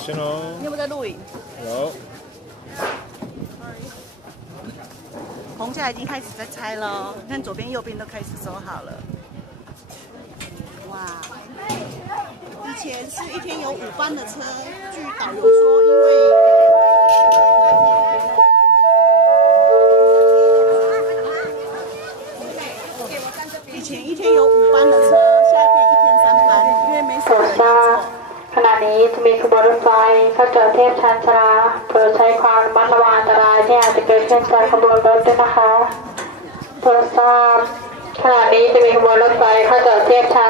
心哦。你有没有在录影？有。红架已经开始在拆了，你看左边、右边都开始收好了。哇！以前是一天有5班的车，据导游说，因为以前一天有5班的车，现在变1天3班，因为没什么人坐。ขณะนี้จะมีขบวนรถไฟเข้าจอดเทียบชานชาลาโปรดใช้ความระมัดระวังอันตรายที่อาจจะเกิดขึ้นจากขบวนรถด้วยนะคะโปรดทราบขณะนี้จะมีขบวนรถไฟเข้าจอดเทียบชาน